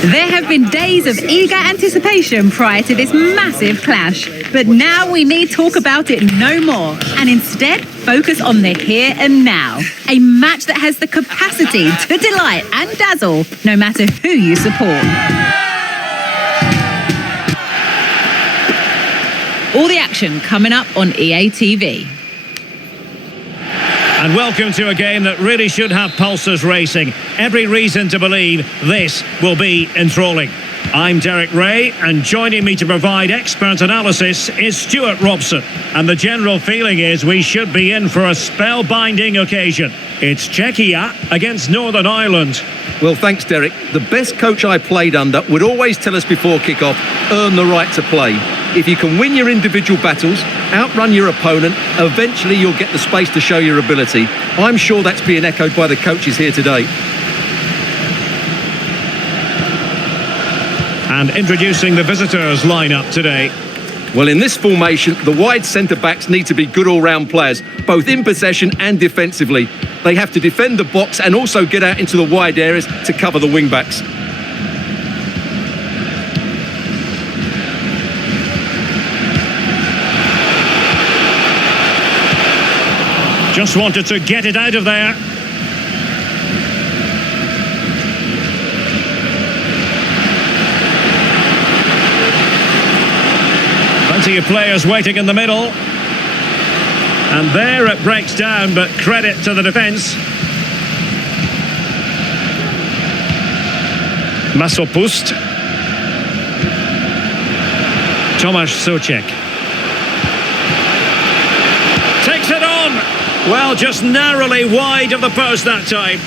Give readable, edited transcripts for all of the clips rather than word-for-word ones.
There have been days of eager anticipation prior to this massive clash, but now we need talk about it no more, and instead focus on the here and now. A match that has the capacity to delight and dazzle, no matter who you support. All the action coming up on EA TV. And welcome to a game that really should have pulses racing. Every reason to believe this will be enthralling. I'm Derek Ray, and joining me to provide expert analysis is Stuart Robson. And the general feeling is we should be in for a spellbinding occasion. It's Czechia against Northern Ireland. Well, thanks, Derek. The best coach I played under would always tell us before kick-off, earn the right to play. If you can win your individual battles, outrun your opponent, eventually you'll get the space to show your ability. I'm sure that's being echoed by the coaches here today. And introducing the visitors lineup today. Well, in this formation, the wide centre-backs need to be good all-round players, both in possession and defensively. They have to defend the box and also get out into the wide areas to cover the wing-backs. Just wanted to get it out of there. Plenty of players waiting in the middle. And there it breaks down, but credit to the defence. Masopust. Tomasz Souček. Takes it on! Well, just narrowly wide of the post that time.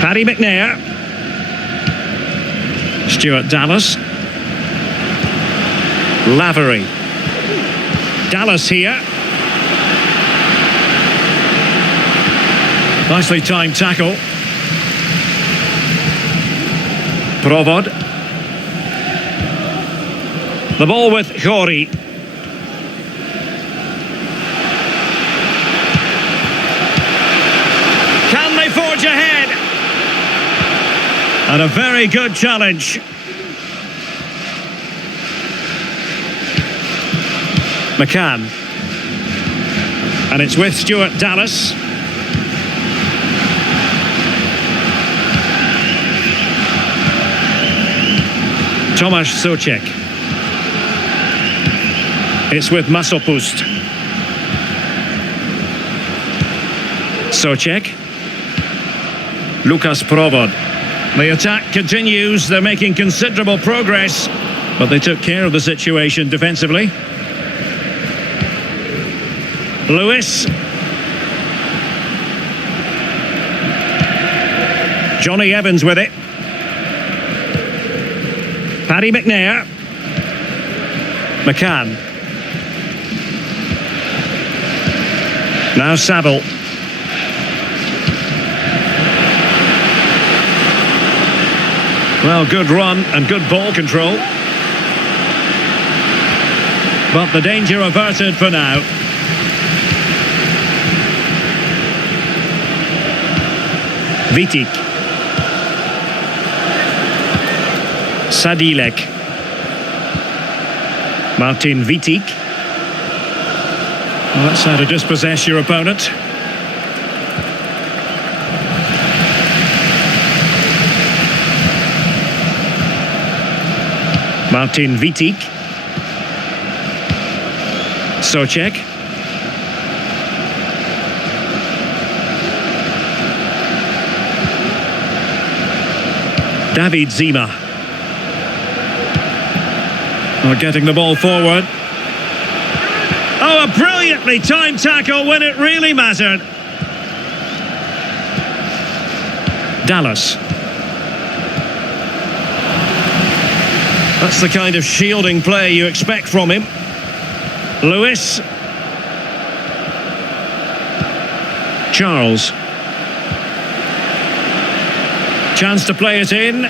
Paddy McNair. Stuart Dallas. Lavery. Dallas here. Nicely timed tackle. Provod. The ball with Chori. Can they forge ahead? And a very good challenge. McCann. And it's with Stuart Dallas. Tomasz Souček. It's with Masopust. Souček. Lukas Provod. The attack continues. They're making considerable progress, but they took care of the situation defensively. Lewis. Johnny Evans with it. Paddy McNair. McCann. Now Saville. Well, good run and good ball control. But the danger averted for now. Vitic. Sadilek. Martin Vitic. Well, that's how to dispossess your opponent. Martin Vitic. Souček. David Zima. Getting the ball forward. Oh, a brilliantly timed tackle when it really mattered. Dallas. That's the kind of shielding play you expect from him. Lewis. Charles. Chance to play it in.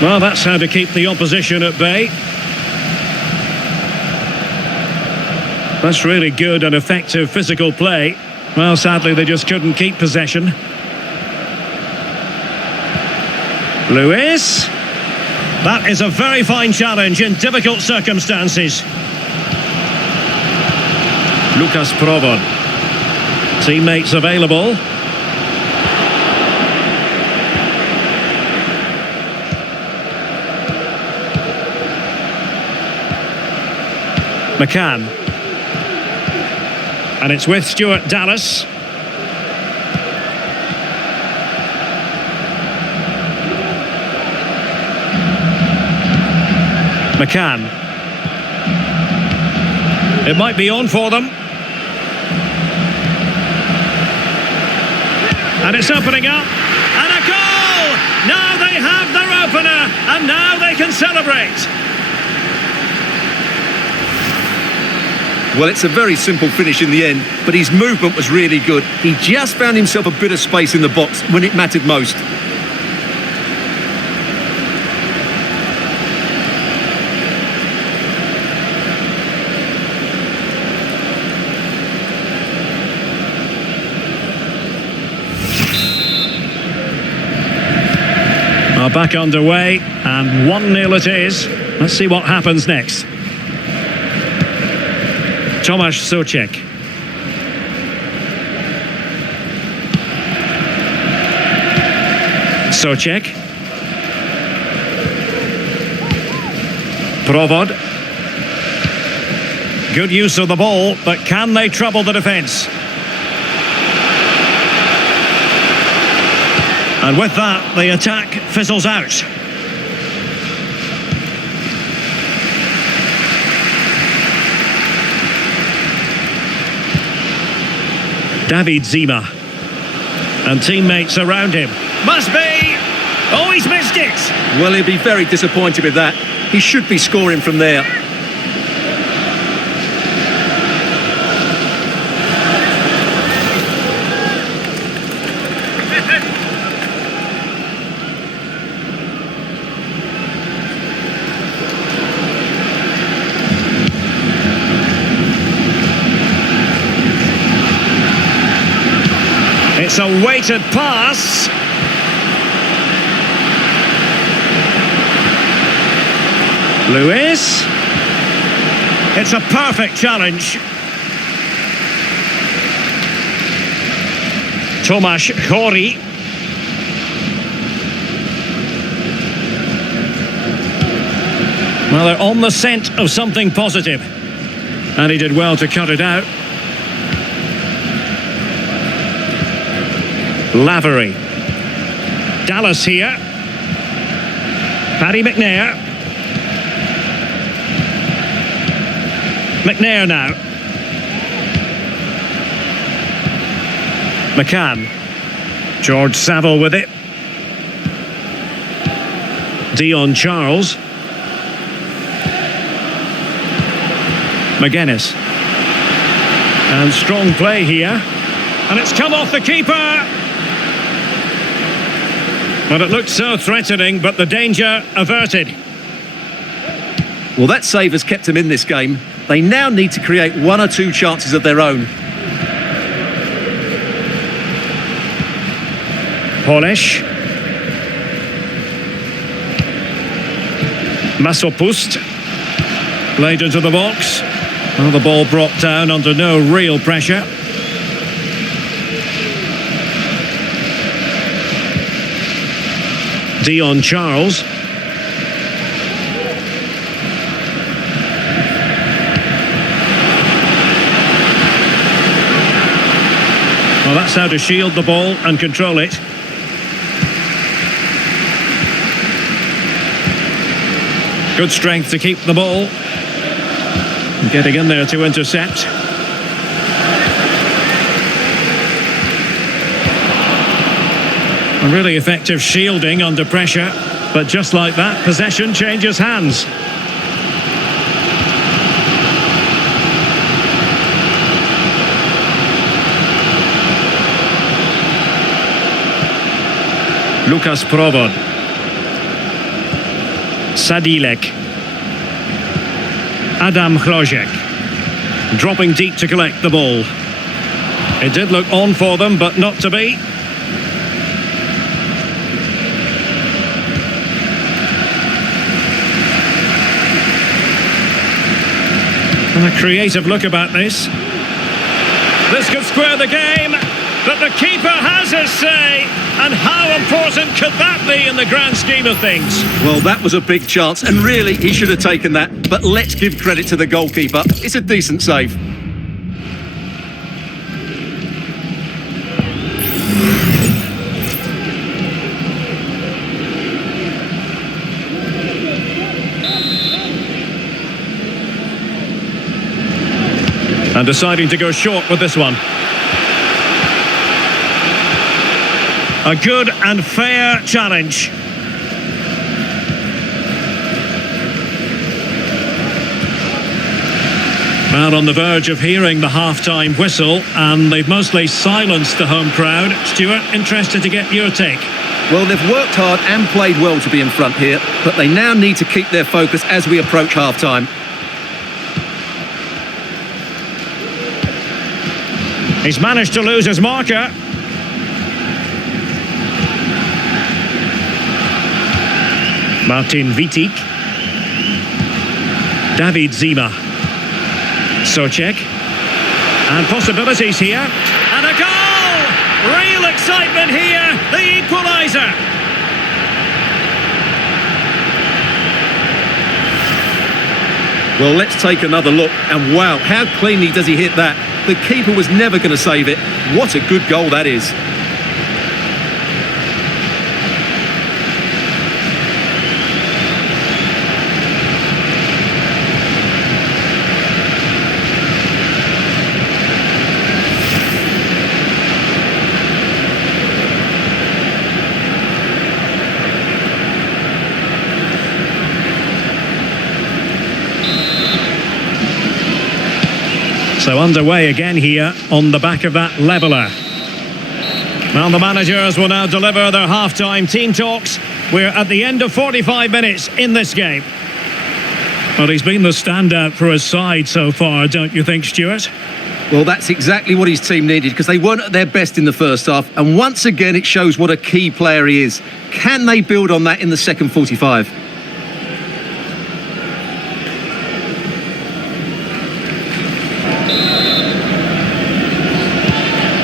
Well, that's how to keep the opposition at bay. That's really good and effective physical play. Well, sadly, they just couldn't keep possession. Lewis. That is a very fine challenge in difficult circumstances. Lucas Provod. Teammates available. McCann. And it's with Stuart Dallas. McCann. It might be on for them. And it's opening up. And a goal! Now they have their opener. And now they can celebrate. Well, it's a very simple finish in the end, but his movement was really good. He just found himself a bit of space in the box when it mattered most. Are back underway, and 1-0 it is. Let's see what happens next. Tomasz Souček. Souček. Provod. Good use of the ball, but can they trouble the defence? And with that, the attack fizzles out. David Zima. And teammates around him. Must be! Oh, he's missed it! Well, he'll be very disappointed with that. He should be scoring from there. It's a weighted pass. Lewis. It's a perfect challenge. Tomasz Chori. Well, they're on the scent of something positive. And he did well to cut it out. Lavery. Dallas here. Paddy McNair. McNair now. McCann. George Saville with it. Dion Charles. McGuinness. And strong play here. And it's come off the keeper. Well, it looked so threatening, but the danger averted. Well, that save has kept them in this game. They now need to create 1 or 2 chances of their own. Polish. Masopust. Played into the box. Well, the ball brought down under no real pressure. Dion Charles. Well, that's how to shield the ball and control it. Good strength to keep the ball. Getting in there to intercept. A really effective shielding under pressure, but just like that, possession changes hands. Lukas Provod. Sadilek. Adam Chlojek. Dropping deep to collect the ball. It did look on for them, but not to be. And a creative look about this. This could square the game, but the keeper has his say. And how important could that be in the grand scheme of things? Well, that was a big chance, and really, he should have taken that. But let's give credit to the goalkeeper. It's a decent save. And deciding to go short with this one. A good and fair challenge. Well, on the verge of hearing the half-time whistle, and they've mostly silenced the home crowd. Stuart, interested to get your take. Well, they've worked hard and played well to be in front here, but they now need to keep their focus as we approach half-time. He's managed to lose his marker. Martin Vitic. David Zima. Socek. And possibilities here. And a goal! Real excitement here. The equaliser. Well, let's take another look. And wow, how cleanly does he hit that? The keeper was never going to save it. What a good goal that is. So underway again here on the back of that leveller. Well, the managers will now deliver their half-time team talks. We're at the end of 45 minutes in this game. Well, he's been the standout for his side so far, don't you think, Stuart? Well, that's exactly what his team needed, because they weren't at their best in the first half. And once again, it shows what a key player he is. Can they build on that in the second 45?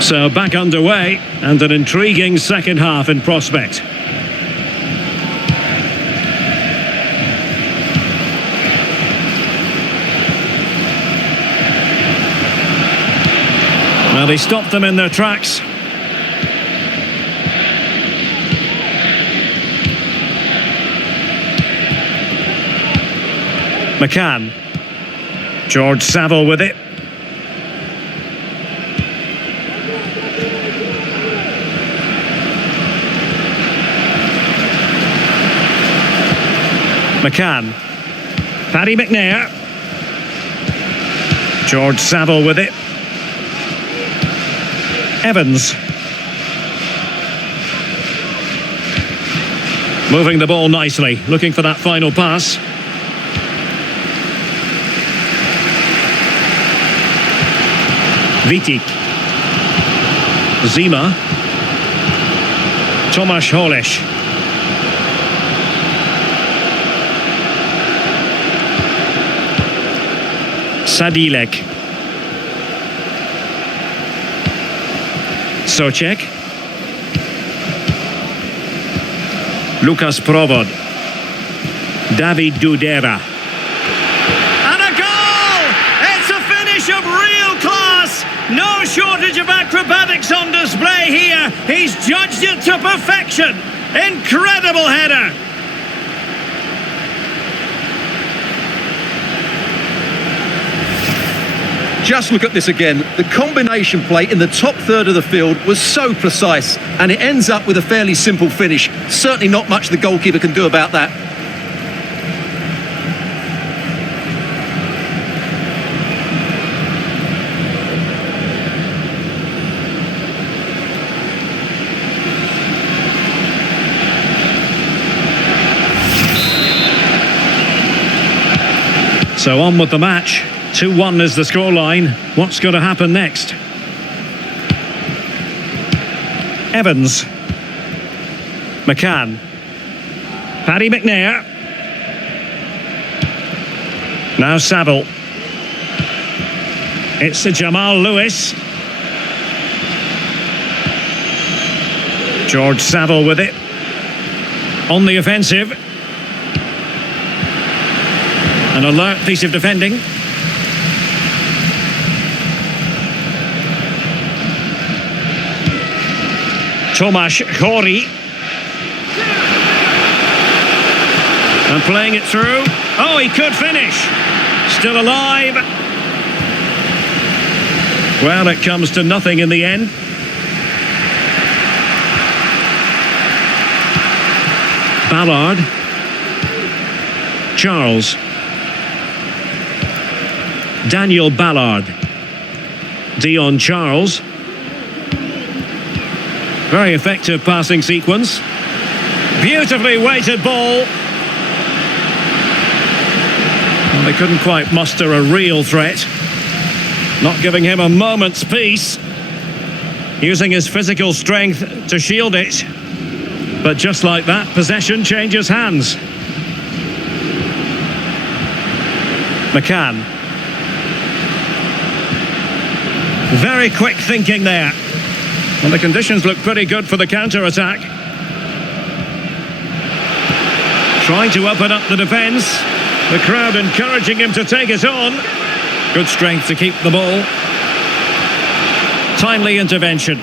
So back underway, and an intriguing second half in prospect. Well, they stopped them in their tracks. McCann. George Saville with it. McCann. Paddy McNair. George Saville with it. Evans. Moving the ball nicely, looking for that final pass. Vitic. Zima. Tomasz Holeš. Sadilek. Socek. Lukas Provod. David Dudera. And a goal! It's a finish of real class! No shortage of acrobatics on display here. He's judged it to perfection. Incredible header. Just look at this again. The combination play in the top third of the field was so precise, and it ends up with a fairly simple finish. Certainly not much the goalkeeper can do about that. So on with the match. 2-1 is the scoreline. What's going to happen next? Evans. McCann. Paddy McNair. Now Saville. It's Jamal Lewis. George Saville with it. On the offensive. An alert piece of defending. Tomasz Chori. And playing it through. Oh, he could finish. Still alive. Well, it comes to nothing in the end. Ballard. Charles. Daniel Ballard. Dion Charles. Very effective passing sequence. Beautifully weighted ball. Well, they couldn't quite muster a real threat. Not giving him a moment's peace. Using his physical strength to shield it. But just like that, possession changes hands. McCann. Very quick thinking there. And the conditions look pretty good for the counter-attack. Trying to open up the defence. The crowd encouraging him to take it on. Good strength to keep the ball. Timely intervention.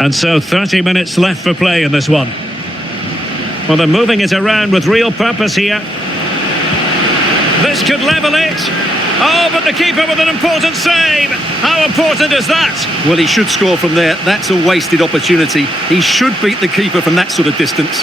And so 30 minutes left for play in this one. Well, they're moving it around with real purpose here. This could level it. Oh, but the keeper with an important save. How important is that? Well, he should score from there. That's a wasted opportunity. He should beat the keeper from that sort of distance.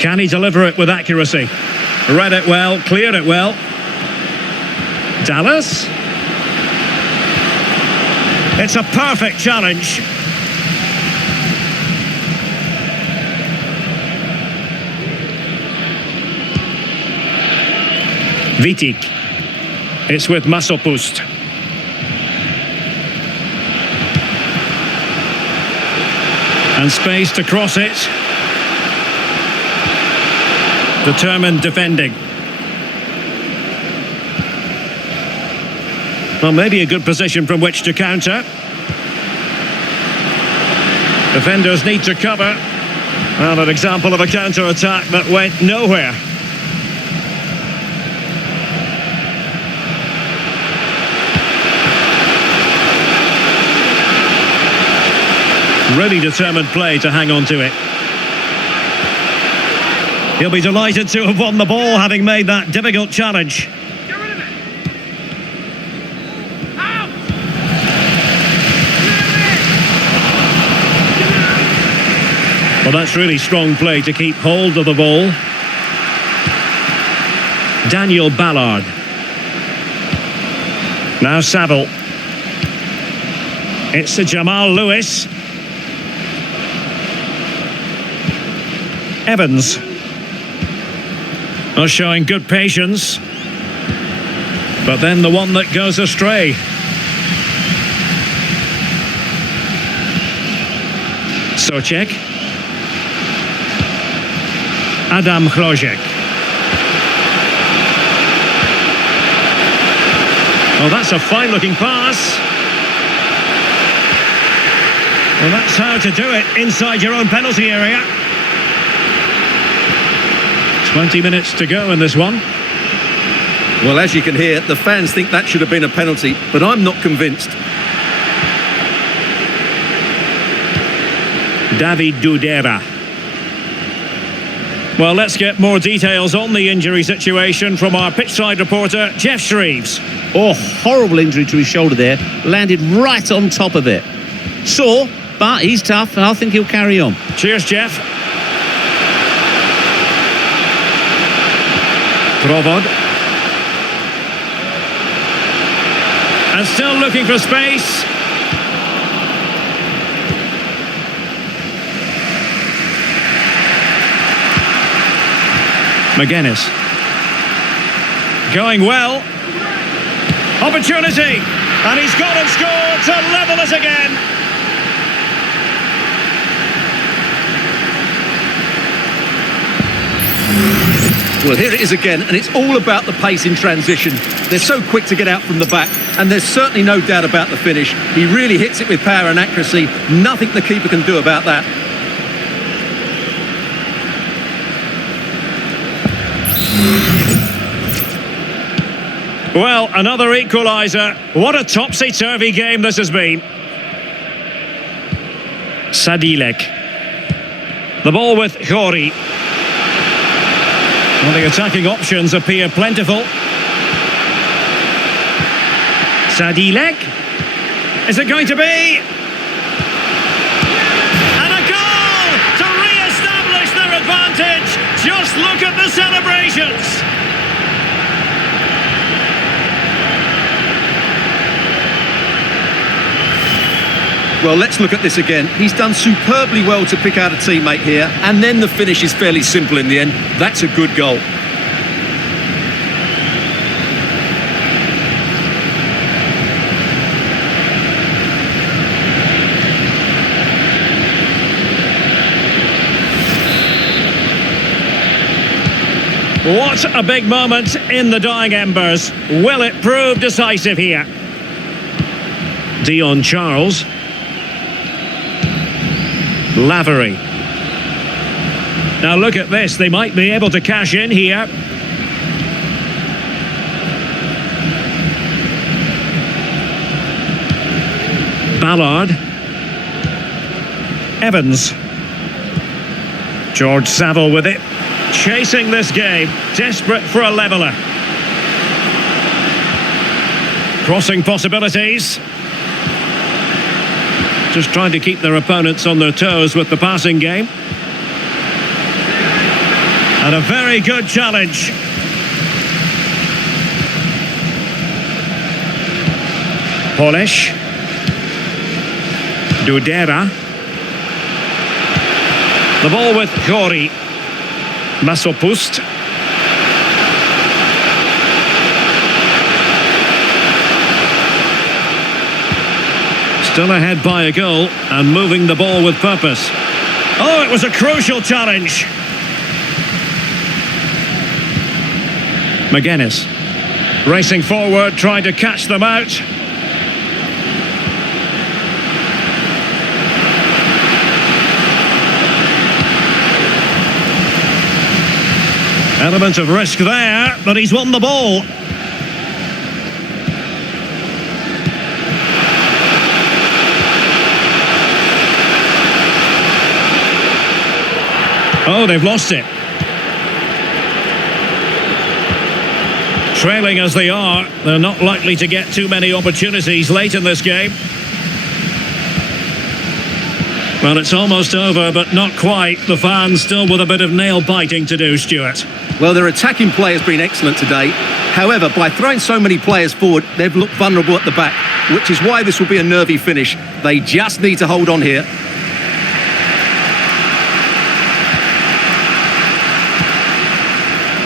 Can he deliver it with accuracy? Read it well, cleared it well. Dallas. It's a perfect challenge. Vitic. It's with Masopust. And space to cross it. Determined defending. Well, maybe a good position from which to counter. Defenders need to cover. Well, an example of a counter-attack that went nowhere. Really determined play to hang on to it. He'll be delighted to have won the ball, having made that difficult challenge. Get rid of it. Well, that's really strong play to keep hold of the ball. Daniel Ballard. Now Saville. It's Jamal Lewis. Evans. Well, showing good patience. But then the one that goes astray. Czech. Adam Chlojek. Well, that's a fine-looking pass. Well, that's how to do it inside your own penalty area. 20 minutes to go in this one. Well, as you can hear, the fans think that should have been a penalty, but I'm not convinced. David Dudera. Well, let's get more details on the injury situation from our pitchside reporter, Jeff Shreves. Oh, horrible injury to his shoulder there. Landed right on top of it. Sore, but he's tough, and I think he'll carry on. Cheers, Jeff. Provod. And still looking for space. McGuinness. Going well. Opportunity. And he's gone and scored to level it again. Well, here it is again, and it's all about the pace in transition. They're so quick to get out from the back, and there's certainly no doubt about the finish. He really hits it with power and accuracy. Nothing the keeper can do about that. Well, another equaliser. What a topsy-turvy game this has been. Sadilek. The ball with Khori. Well, the attacking options appear plentiful. Sadilek. Is it going to be? And a goal to re-establish their advantage. Just look at the celebrations. Well, let's look at this again. He's done superbly well to pick out a teammate here, and then the finish is fairly simple in the end. That's a good goal. What a big moment in the dying embers. Will it prove decisive here? Dion Charles. Lavery. Now look at this, they might be able to cash in here. Ballard. Evans. George Saville with it. Chasing this game, desperate for a leveller. Crossing possibilities. Just trying to keep their opponents on their toes with the passing game. And a very good challenge. Polish. Dudera. The ball with Khori. Masopust. Still ahead by a goal and moving the ball with purpose. Oh, it was a crucial challenge. McGuinness racing forward, trying to catch them out. Element of risk there, but he's won the ball. Oh, they've lost it. Trailing as they are, they're not likely to get too many opportunities late in this game. Well, it's almost over, but not quite. The fans still with a bit of nail-biting to do, Stuart. Well, their attacking play has been excellent today. However, by throwing so many players forward, they've looked vulnerable at the back, which is why this will be a nervy finish. They just need to hold on here.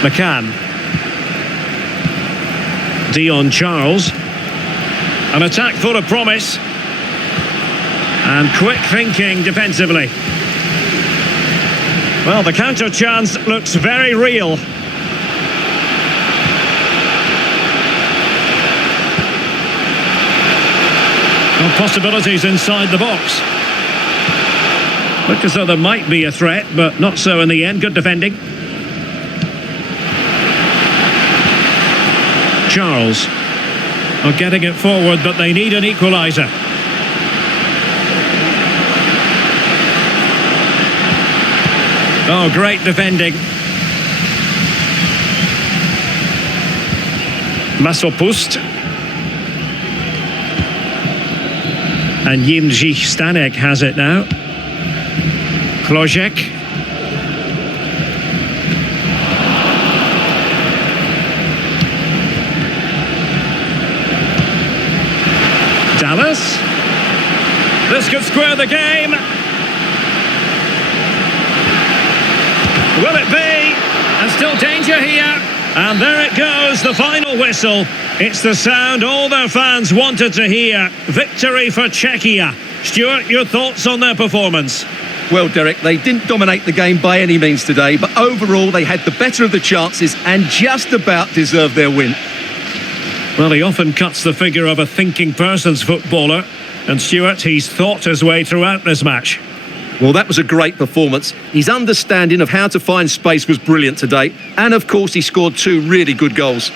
McCann. Dion Charles. An attack full of promise. And quick thinking defensively. Well, the counter chance looks very real. No possibilities inside the box. Looked as though there might be a threat, but not so in the end. Good defending. Charles. Not getting it forward, but they need an equaliser. Oh, great defending. Masopust. And Jindřich Stanek has it now. Klojek. could square the game. Will it be? And still danger here. And there it goes, the final whistle. It's the sound all their fans wanted to hear. Victory for Czechia. Stuart, your thoughts on their performance? Well, Derek, they didn't dominate the game by any means today, but overall they had the better of the chances and just about deserved their win. Well, he often cuts the figure of a thinking person's footballer. And Stuart, he's thought his way throughout this match. Well, that was a great performance. His understanding of how to find space was brilliant today. And, of course, he scored 2 really good goals.